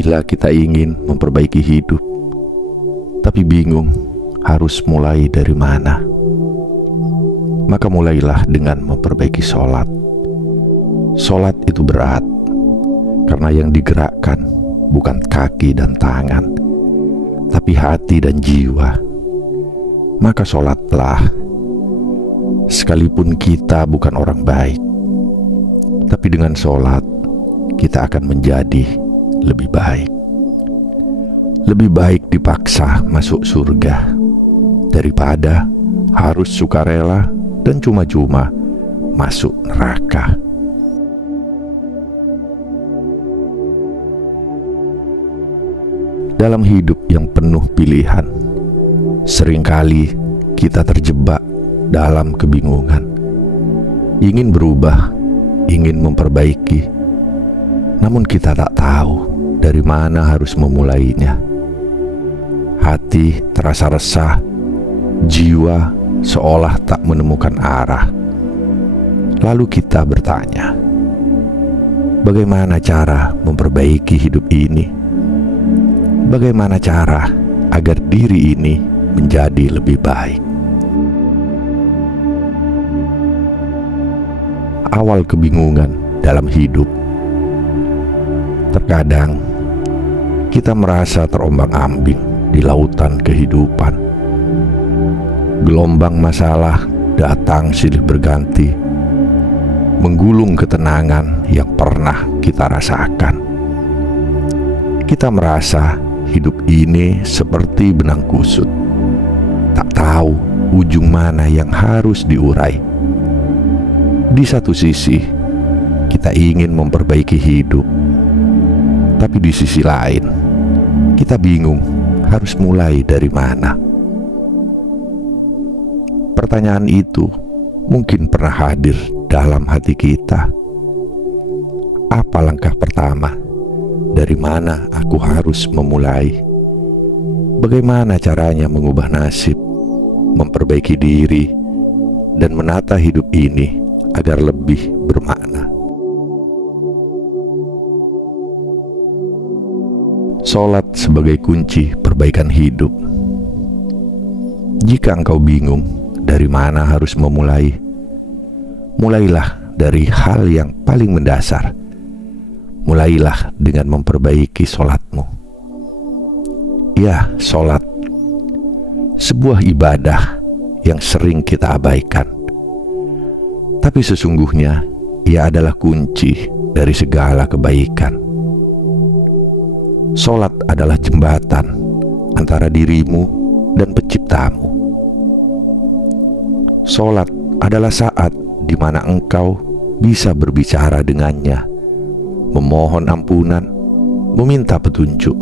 Bila kita ingin memperbaiki hidup, tapi bingung harus mulai dari mana, maka mulailah dengan memperbaiki sholat. Sholat itu berat, karena yang digerakkan bukan kaki dan tangan, tapi hati dan jiwa. Maka sholatlah, sekalipun kita bukan orang baik, tapi dengan sholat kita akan menjadi lebih baik. Lebih baik dipaksa masuk surga daripada harus sukarela dan cuma-cuma masuk neraka. Dalam hidup yang penuh pilihan, seringkali kita terjebak dalam kebingungan. Ingin berubah, ingin memperbaiki, namun kita tak tahu dari mana harus memulainya. Hati terasa resah, jiwa seolah tak menemukan arah. Lalu kita bertanya, bagaimana cara memperbaiki hidup ini? Bagaimana cara agar diri ini menjadi lebih baik? Awal kebingungan dalam hidup. Terkadang kita merasa terombang-ambing di lautan kehidupan. Gelombang masalah datang silih berganti, menggulung ketenangan yang pernah kita rasakan. Kita merasa hidup ini seperti benang kusut, tak tahu ujung mana yang harus diurai. Di satu sisi, kita ingin memperbaiki hidup, tapi di sisi lain, kita bingung harus mulai dari mana. Pertanyaan itu mungkin pernah hadir dalam hati kita. Apa langkah pertama? Dari mana aku harus memulai? Bagaimana caranya mengubah nasib, memperbaiki diri, dan menata hidup ini agar lebih bermakna? Sholat sebagai kunci perbaikan hidup. Jika engkau bingung dari mana harus memulai, mulailah dari hal yang paling mendasar. Mulailah dengan memperbaiki sholatmu. Ya, sholat, sebuah ibadah yang sering kita abaikan, tapi sesungguhnya ia adalah kunci dari segala kebaikan. Sholat adalah jembatan antara dirimu dan penciptamu. Sholat adalah saat di mana engkau bisa berbicara dengannya, memohon ampunan, meminta petunjuk,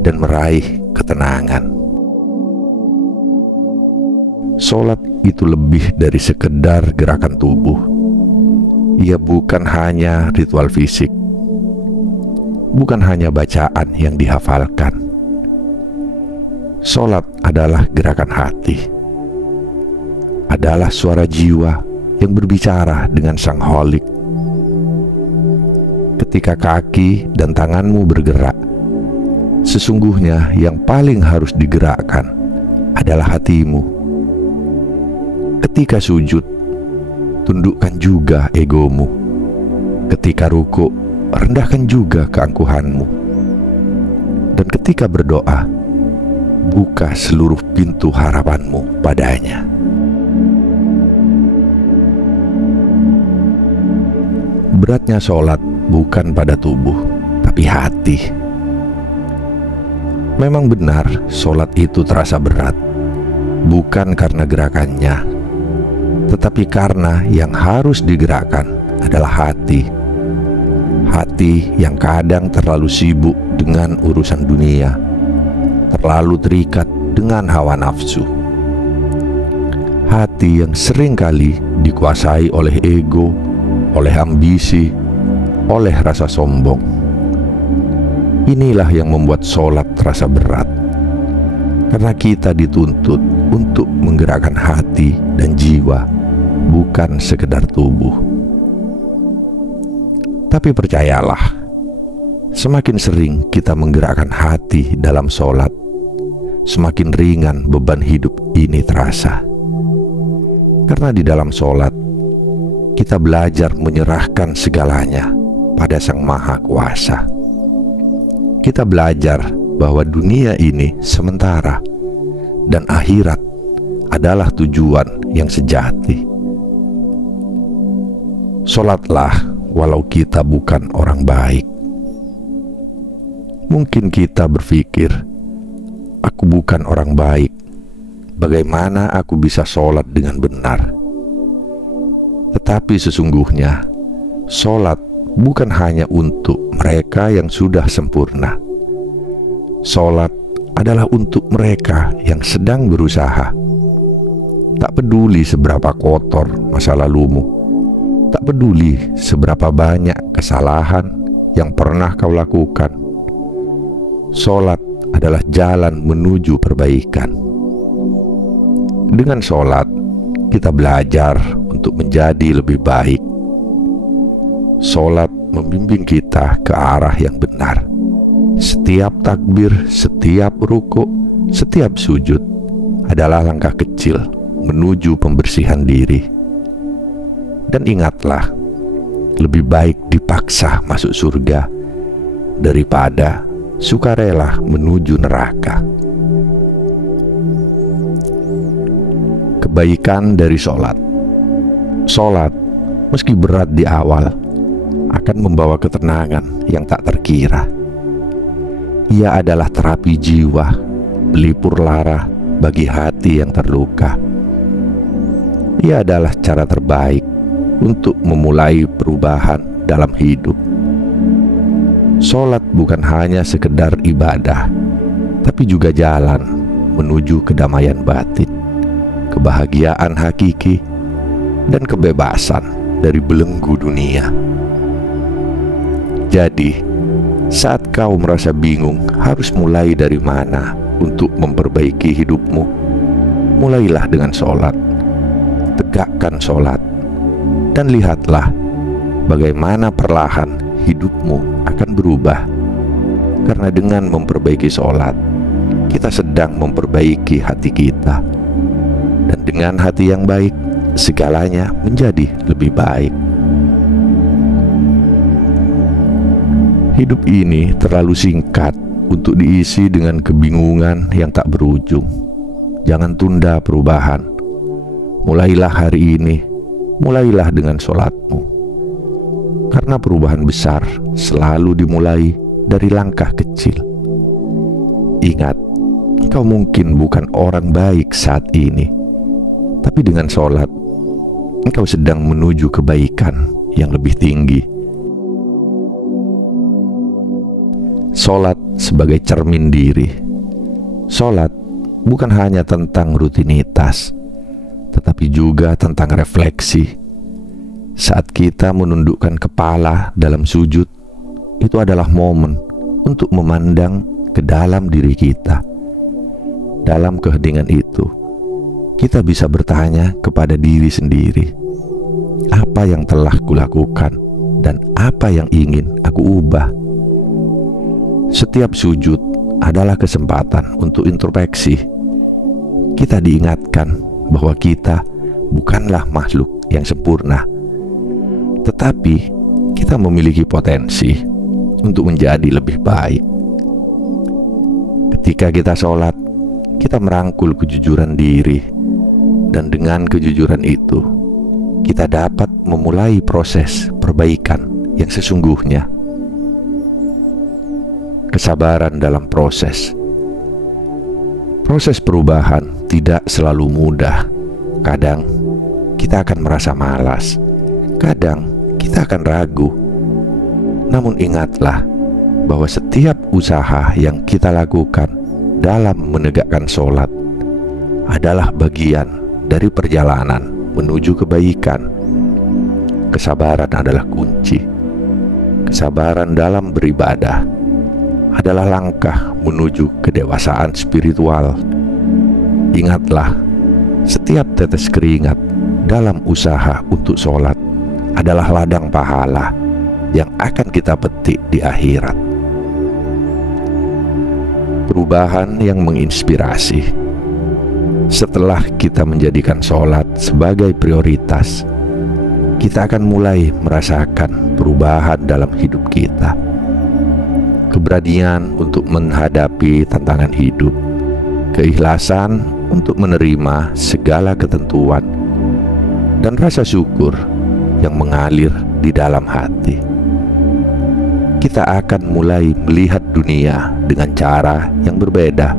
dan meraih ketenangan. Sholat itu lebih dari sekedar gerakan tubuh. Ia bukan hanya ritual fisik, bukan hanya bacaan yang dihafalkan. Sholat adalah gerakan hati, adalah suara jiwa yang berbicara dengan Sang Holik. Ketika kaki dan tanganmu bergerak, sesungguhnya yang paling harus digerakkan adalah hatimu. Ketika sujud, tundukkan juga egomu. Ketika ruku, rendahkan juga keangkuhanmu. Dan ketika berdoa, buka seluruh pintu harapanmu padanya. Beratnya sholat bukan pada tubuh, tapi hati. Memang benar sholat itu terasa berat, bukan karena gerakannya, tetapi karena yang harus digerakkan adalah hati. Hati yang kadang terlalu sibuk dengan urusan dunia, terlalu terikat dengan hawa nafsu. Hati yang seringkali dikuasai oleh ego, oleh ambisi, oleh rasa sombong. Inilah yang membuat sholat terasa berat, karena kita dituntut untuk menggerakkan hati dan jiwa, bukan sekedar tubuh. Tapi percayalah, Semakin sering kita menggerakkan hati dalam sholat, semakin ringan beban hidup ini terasa. Karena di dalam sholat, kita belajar menyerahkan segalanya pada Sang Maha Kuasa. Kita belajar bahwa dunia ini sementara dan akhirat adalah tujuan yang sejati. Sholatlah walau kita bukan orang baik. Mungkin kita berpikir, aku bukan orang baik, bagaimana aku bisa sholat dengan benar? Tetapi sesungguhnya, sholat bukan hanya untuk mereka yang sudah sempurna. Sholat adalah untuk mereka yang sedang berusaha. Tak peduli seberapa kotor masa lalumu, tak peduli seberapa banyak kesalahan yang pernah kau lakukan. Sholat adalah jalan menuju perbaikan. Dengan sholat, kita belajar untuk menjadi lebih baik. Sholat membimbing kita ke arah yang benar. Setiap takbir, setiap rukuk, setiap sujud adalah langkah kecil menuju pembersihan diri. Dan ingatlah, lebih baik dipaksa masuk surga daripada sukarela menuju neraka. Kebaikan dari sholat. Sholat, meski berat di awal, akan membawa ketenangan yang tak terkira. Ia adalah terapi jiwa, pelipur lara bagi hati yang terluka. Ia adalah cara terbaik untuk memulai perubahan dalam hidup. Sholat bukan hanya sekedar ibadah, tapi juga jalan menuju kedamaian batin, kebahagiaan hakiki, dan kebebasan dari belenggu dunia. Jadi, saat kau merasa bingung harus mulai dari mana untuk memperbaiki hidupmu, mulailah dengan sholat. Tegakkan sholat, dan lihatlah bagaimana perlahan hidupmu akan berubah. Karena dengan memperbaiki sholat, kita sedang memperbaiki hati kita. Dan dengan hati yang baik, segalanya menjadi lebih baik. Hidup ini terlalu singkat untuk diisi dengan kebingungan yang tak berujung. Jangan tunda perubahan. Mulailah hari ini, mulailah dengan sholatmu. Karena perubahan besar selalu dimulai dari langkah kecil. Ingat, engkau mungkin bukan orang baik saat ini, tapi dengan sholat, engkau sedang menuju kebaikan yang lebih tinggi. Sholat sebagai cermin diri. Sholat bukan hanya tentang rutinitas, tetapi juga tentang refleksi. Saat kita menundukkan kepala dalam sujud, itu adalah momen untuk memandang ke dalam diri kita. Dalam keheningan itu, kita bisa bertanya kepada diri sendiri, apa yang telah kulakukan dan apa yang ingin aku ubah. Setiap sujud adalah kesempatan untuk introspeksi. Kita diingatkan bahwa kita bukanlah makhluk yang sempurna, tetapi kita memiliki potensi untuk menjadi lebih baik. Ketika kita sholat, kita merangkul kejujuran diri, dan dengan kejujuran itu, kita dapat memulai proses perbaikan yang sesungguhnya. Kesabaran dalam proses. Proses perubahan tidak selalu mudah. Kadang kita akan merasa malas, kadang kita akan ragu. Namun ingatlah bahwa setiap usaha yang kita lakukan dalam menegakkan sholat adalah bagian dari perjalanan menuju kebaikan. Kesabaran adalah kunci. Kesabaran dalam beribadah adalah langkah menuju kedewasaan spiritual. Ingatlah, setiap tetes keringat dalam usaha untuk sholat adalah ladang pahala yang akan kita petik di akhirat. perubahan yang menginspirasi. Setelah kita menjadikan sholat sebagai prioritas, kita akan mulai merasakan perubahan dalam hidup kita. Keberanian untuk menghadapi tantangan hidup, keikhlasan untuk menerima segala ketentuan, dan rasa syukur yang mengalir di dalam hati. Kita akan mulai melihat dunia dengan cara yang berbeda.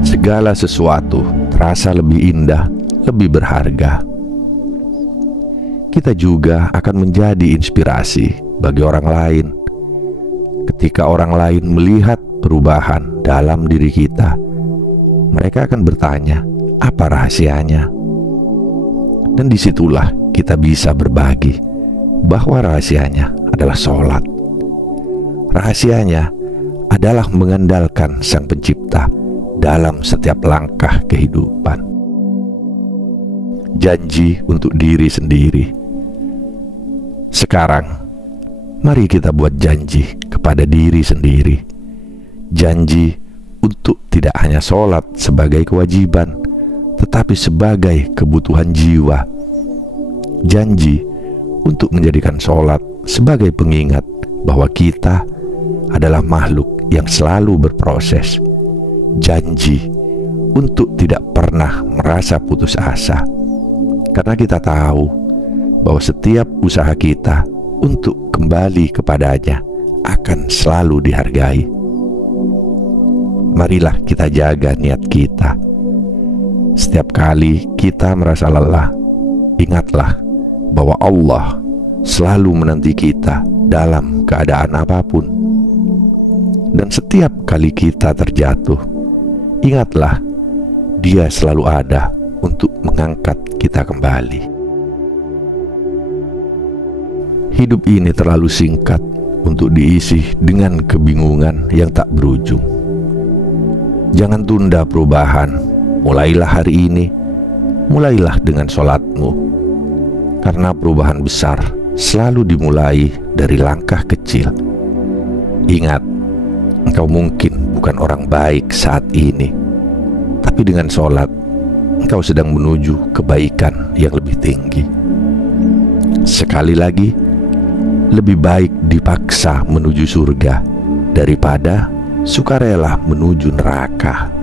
Segala sesuatu terasa lebih indah, lebih berharga. Kita juga akan menjadi inspirasi bagi orang lain. Ketika orang lain melihat perubahan dalam diri kita, mereka akan bertanya, apa rahasianya? Dan disitulah kita bisa berbagi bahwa rahasianya adalah sholat. Rahasianya adalah mengandalkan Sang Pencipta dalam setiap langkah kehidupan. Janji untuk diri sendiri. Sekarang, mari kita buat janji kepada diri sendiri. Janji untuk tidak hanya sholat sebagai kewajiban, tetapi sebagai kebutuhan jiwa. Janji untuk menjadikan sholat sebagai pengingat bahwa kita adalah makhluk yang selalu berproses. Janji untuk tidak pernah merasa putus asa, karena kita tahu bahwa setiap usaha kita untuk kembali kepadanya akan selalu dihargai. Marilah kita jaga niat kita. Setiap kali kita merasa lelah, ingatlah bahwa Allah selalu menanti kita dalam keadaan apapun. Dan setiap kali kita terjatuh, ingatlah Dia selalu ada untuk mengangkat kita kembali. Hidup ini terlalu singkat untuk diisi dengan kebingungan yang tak berujung. Jangan tunda perubahan. Mulailah hari ini. Mulailah dengan sholatmu. Karena perubahan besar selalu dimulai dari langkah kecil. Ingat, engkau mungkin bukan orang baik saat ini, tapi dengan sholat, engkau sedang menuju kebaikan yang lebih tinggi. Sekali lagi, lebih baik dipaksa menuju surga daripada sukarela menuju neraka.